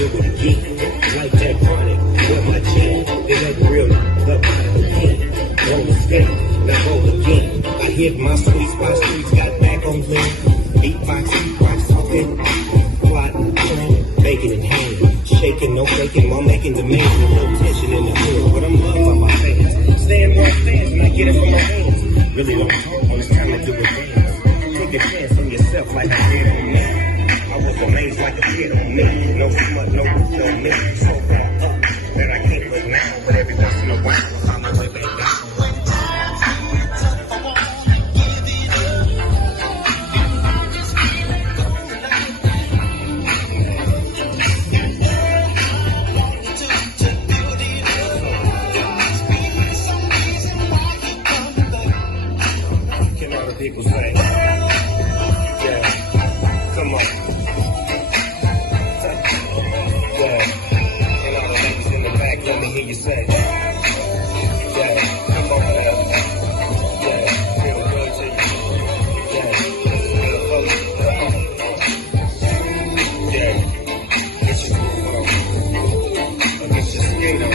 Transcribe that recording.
do it again. Like that chronic, what my jam. It ain't real, love again. Roll the scale, now roll again. I hit my sweet spot, streets got back on lean. Beatbox, talking, plotting, making it hang. Shaking, no faking, while making demands with no tension in the hood. But I'm loved by my fans. Stand where I stand and I get it from my hands. Really don't talk when it's time to do it dance. Take a chance on yourself like I did on me. I was amazed like a kid on me. No smut, no roof on me. So far up that I can't look now. But every once in a while, I find my way back down. People say, yeah, come on, yeah, and all the ladies in the back, let me hear you say, yeah, come on, yeah, feel good to you, yeah, yeah, get your groove on, get your skate on.